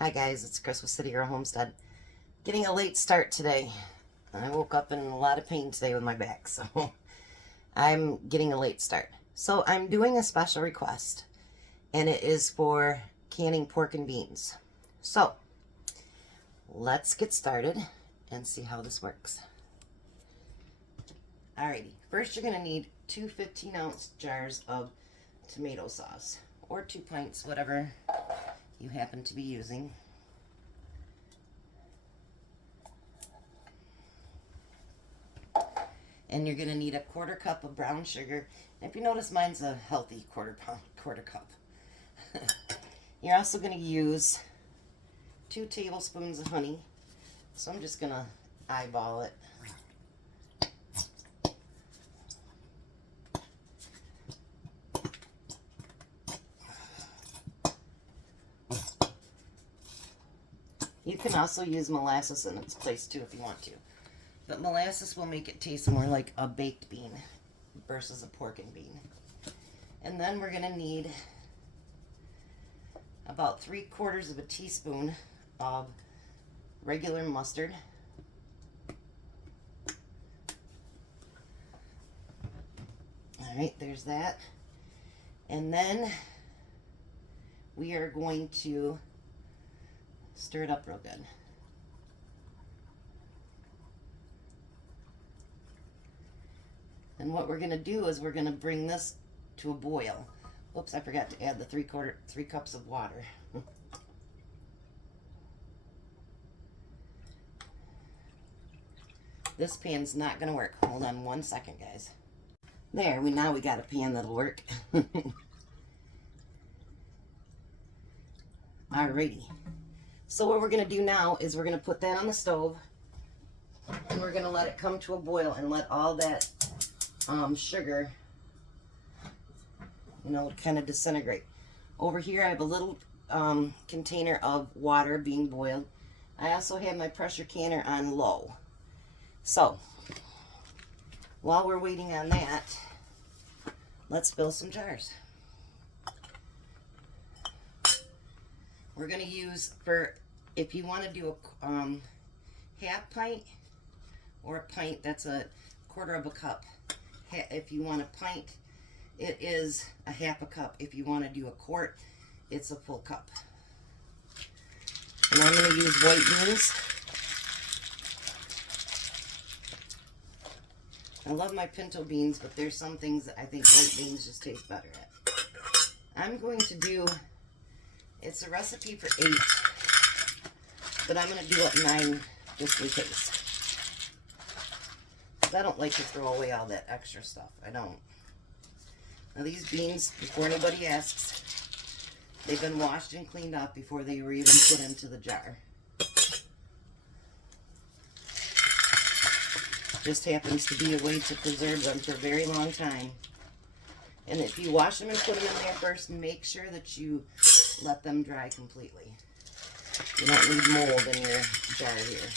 Hi guys, it's Chris with Citygirlhomestead. Getting a late start today. I woke up in a lot of pain today with my back, so I'm getting a late start. So I'm doing a special request, and it is for canning pork and beans. So let's get started and see how this works. Alrighty, first you're going to need two 15-ounce jars of tomato sauce, or 2 pints, whatever you happen to be using. And you're going to need a 1/4 cup of brown sugar. And if you notice, mine's a healthy quarter cup. You're also going to use 2 tablespoons of honey. So I'm just going to eyeball it. You can also use molasses in its place too if you want to. But molasses will make it taste more like a baked bean versus a pork and bean. And then we're going to need about 3/4 of a teaspoon of regular mustard. Alright, there's that. And then we are going to stir it up real good. And what we're going to do is we're going to bring this to a boil. Oops, I forgot to add the 3 cups of water. This pan's not going to work. Hold on 1 second, guys. There, now we got a pan that'll work. Alrighty. So what we're going to do now is we're going to put that on the stove, and we're going to let it come to a boil and let all that sugar, kind of disintegrate. Over here I have a little container of water being boiled. I also have my pressure canner on low. So while we're waiting on that, let's fill some jars. We're going to use, if you want to do a half pint or a pint, that's a 1/4 cup. If you want a pint, it is a 1/2 cup. If you want to do a quart, it's a full cup. And I'm going to use white beans. I love my pinto beans, but there's some things that I think white beans just taste better at. I'm going to do, it's a recipe for 8, but I'm going to do up 9 just in case. I don't like to throw away all that extra stuff. I don't. Now these beans, before anybody asks, they've been washed and cleaned up before they were even put into the jar. Just happens to be a way to preserve them for a very long time. And if you wash them and put them in there first, make sure that you let them dry completely. You don't need mold in your jar here.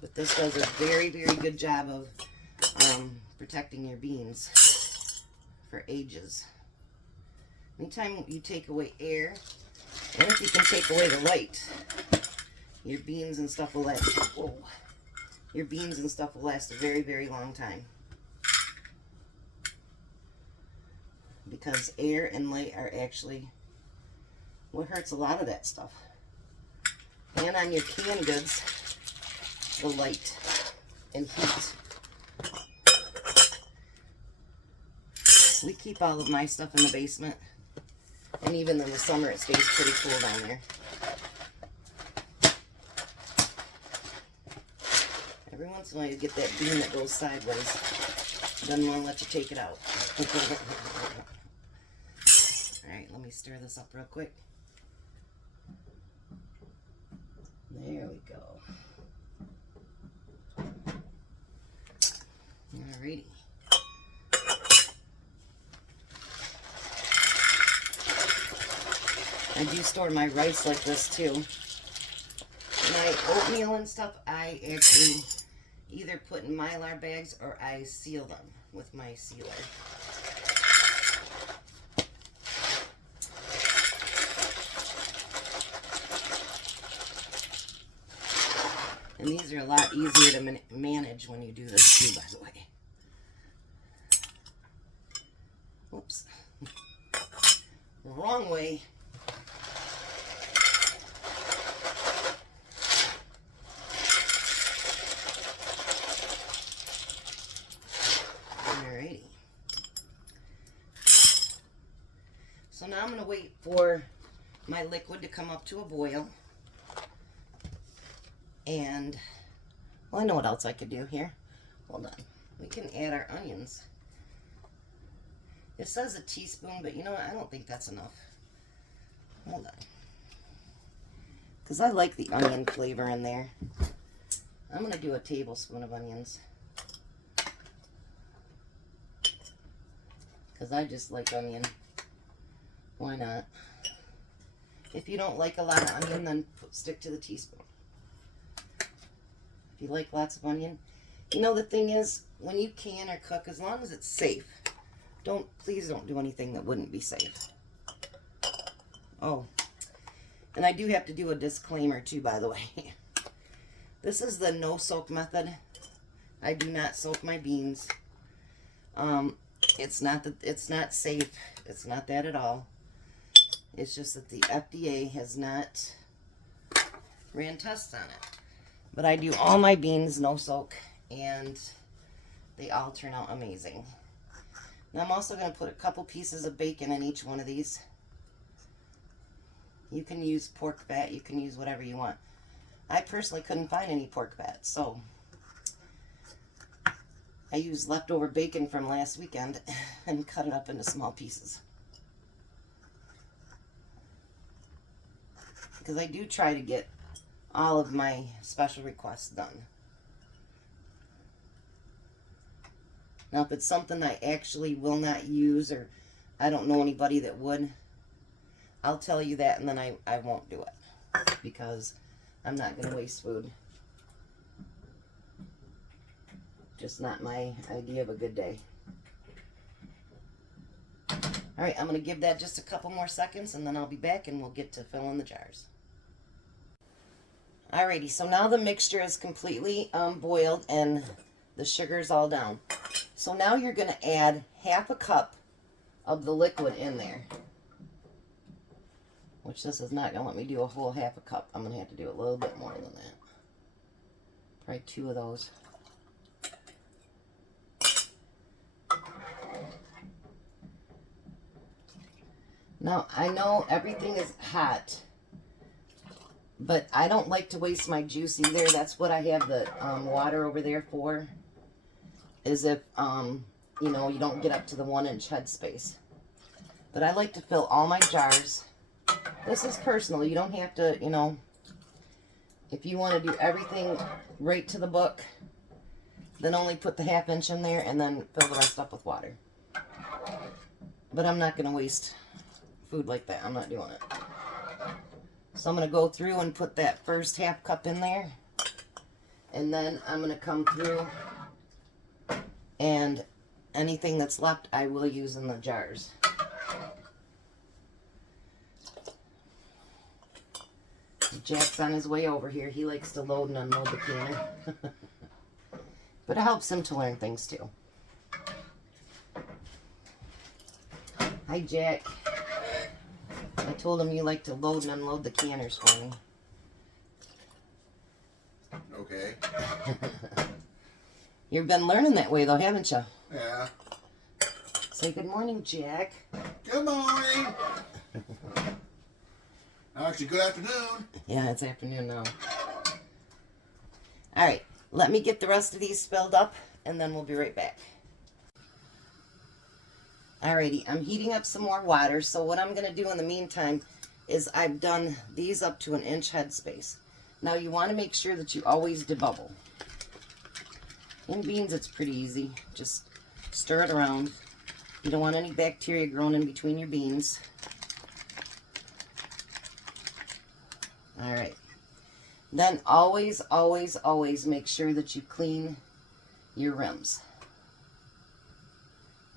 But this does a very, very good job of protecting your beans for ages. Anytime you take away air, and if you can take away the light, your beans and stuff will last. Whoa, your beans and stuff will last a very, very long time. Because air and light are actually what hurts a lot of that stuff. And on your canned goods, the light and heat. We keep all of my stuff in the basement, and even in the summer it stays pretty cool down there. Every once in a while you get that bean that goes sideways. Doesn't want to let you take it out. Alright, let me stir this up real quick. There we go. Alrighty. I do store my rice like this too. My oatmeal and stuff, I actually either put in Mylar bags or I seal them with my sealer. And these are a lot easier to manage when you do this too, by the way. Oops. Wrong way. Alrighty. So now I'm going to wait for my liquid to come up to a boil. And, well, I know what else I could do here. Hold on. We can add our onions. It says a teaspoon, but you know what? I don't think that's enough. Hold on. Because I like the onion flavor in there. I'm going to do a tablespoon of onions. Because I just like onion. Why not? If you don't like a lot of onion, then stick to the teaspoon. If you like lots of onion. You know, the thing is, when you can or cook, as long as it's safe, please don't do anything that wouldn't be safe. Oh, and I do have to do a disclaimer too, by the way. This is the no soak method. I do not soak my beans. It's not safe. It's not that at all. It's just that the FDA has not ran tests on it. But I do all my beans no soak, and they all turn out amazing. Now I'm also going to put a couple pieces of bacon in each one of these. You can use pork fat, you can use whatever you want. I personally couldn't find any pork fat, so I used leftover bacon from last weekend and cut it up into small pieces. Because I do try to get all of my special requests done. Now, if it's something I actually will not use, or I don't know anybody that would, I'll tell you that, and then I won't do it. Because I'm not going to waste food. Just not my idea of a good day. Alright, I'm going to give that just a couple more seconds, and then I'll be back, and we'll get to filling the jars. Alrighty, so now the mixture is completely boiled, and the sugar's all down. So now you're going to add half a cup of the liquid in there. Which this is not going to let me do a whole half a cup. I'm going to have to do a little bit more than that. Probably 2 of those. Now, I know everything is hot, but I don't like to waste my juice either. That's what I have the water over there for. Is if, you know, you don't get up to the 1-inch headspace. But I like to fill all my jars. This is personal. You don't have to, you know, if you want to do everything right to the book, then only put the 1/2 inch in there and then fill the rest up with water. But I'm not going to waste food like that. I'm not doing it. So I'm going to go through and put that first 1/2 cup in there. And then I'm going to come through, and anything that's left I will use in the jars. Jack's on his way over here. He likes to load and unload the canner. But it helps him to learn things too. Hi, Jack. I told him you like to load and unload the canners for me. Okay. You've been learning that way though, haven't you? Yeah. Say good morning, Jack. Good morning. Actually, good afternoon. Yeah, it's afternoon now. Alright, let me get the rest of these filled up, and then we'll be right back. Alrighty, I'm heating up some more water, so what I'm going to do in the meantime is I've done these up to 1-inch headspace. Now you want to make sure that you always debubble. In beans, it's pretty easy. Just stir it around. You don't want any bacteria growing in between your beans. Alright. Then always, always, always make sure that you clean your rims.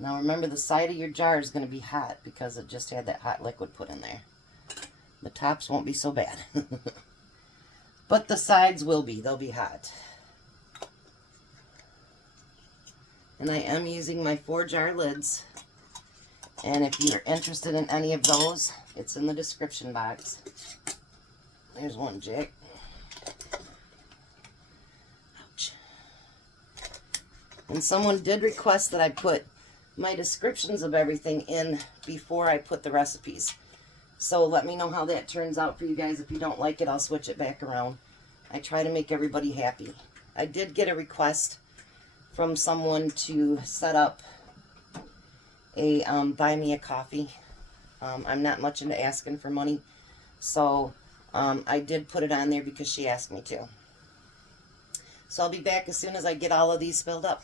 Now remember, the side of your jar is going to be hot because it just had that hot liquid put in there. The tops won't be so bad. But the sides will be. They'll be hot. And I am using my 4-jar lids. And if you're interested in any of those, it's in the description box. There's one, Jack. Ouch. And someone did request that I put my descriptions of everything in before I put the recipes. So let me know how that turns out for you guys. If you don't like it, I'll switch it back around. I try to make everybody happy. I did get a request from someone to set up a buy me a coffee. I'm not much into asking for money, so I did put it on there because she asked me to. So I'll be back as soon as I get all of these filled up.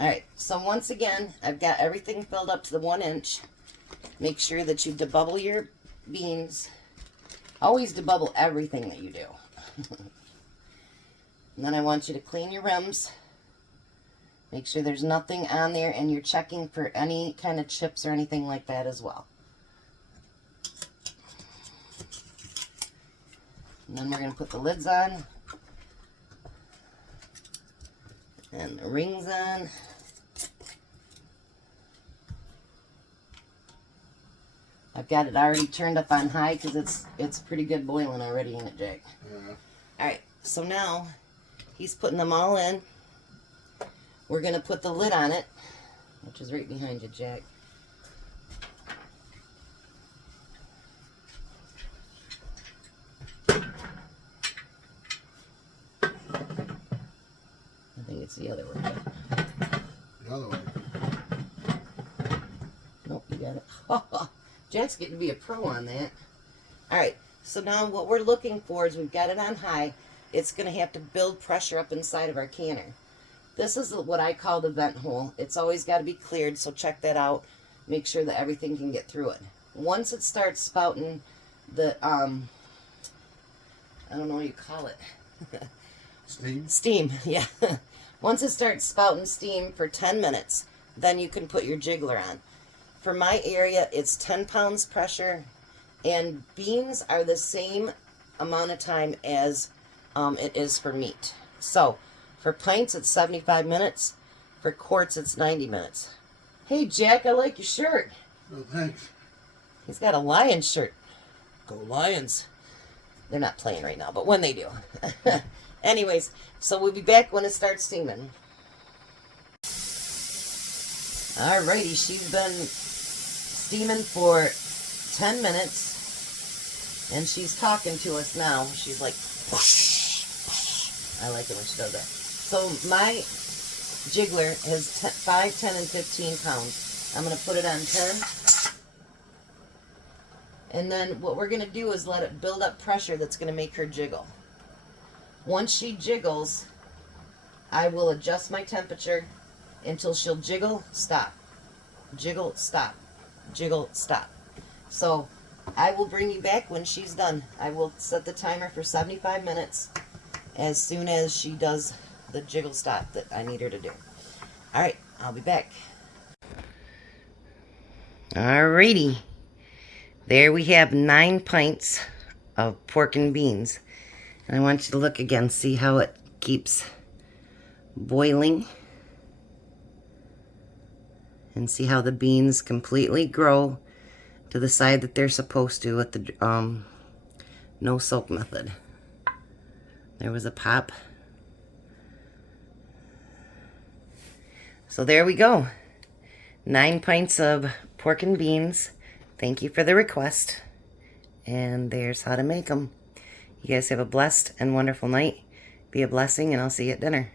Alright, so once again, I've got everything filled up to the 1 inch. Make sure that you debubble your beans. Always debubble everything that you do. And then I want you to clean your rims. Make sure there's nothing on there, and you're checking for any kind of chips or anything like that as well. And then we're going to put the lids on. And the rings on. I've got it already turned up on high because it's pretty good boiling already in it, Jake. Yeah. Alright, so now he's putting them all in. We're going to put the lid on it, which is right behind you, Jack. I think it's the other way. The other way. Nope, you got it. Jack's getting to be a pro on that. Alright, so now what we're looking for is we've got it on high. It's going to have to build pressure up inside of our canner. This is what I call the vent hole. It's always got to be cleared, so check that out. Make sure that everything can get through it. Once it starts spouting the, I don't know what you call it. Steam? Steam, yeah. Once it starts spouting steam for 10 minutes, then you can put your jiggler on. For my area, it's 10 pounds pressure, and beans are the same amount of time as it is for meat. So, for pints, it's 75 minutes. For quarts, it's 90 minutes. Hey, Jack, I like your shirt. Oh, thanks. He's got a Lions shirt. Go Lions. They're not playing right now, but when they do. Anyways, so we'll be back when it starts steaming. Alrighty, she's been steaming for 10 minutes, and she's talking to us now. She's like, I like it when she does that. So my jiggler has 5, 10, and 15 pounds. I'm going to put it on 10. And then what we're going to do is let it build up pressure that's going to make her jiggle. Once she jiggles, I will adjust my temperature until she'll jiggle, stop. Jiggle, stop. Jiggle, stop. So I will bring you back when she's done. I will set the timer for 75 minutes as soon as she does the jiggle stop that I need her to do. Alright, I'll be back. Alrighty. There we have 9 pints of pork and beans. And I want you to look again, see how it keeps boiling. And see how the beans completely grow to the side that they're supposed to with the no soak method. There was a pop. So there we go. 9 pints of pork and beans. Thank you for the request. And there's how to make them. You guys have a blessed and wonderful night. Be a blessing, and I'll see you at dinner.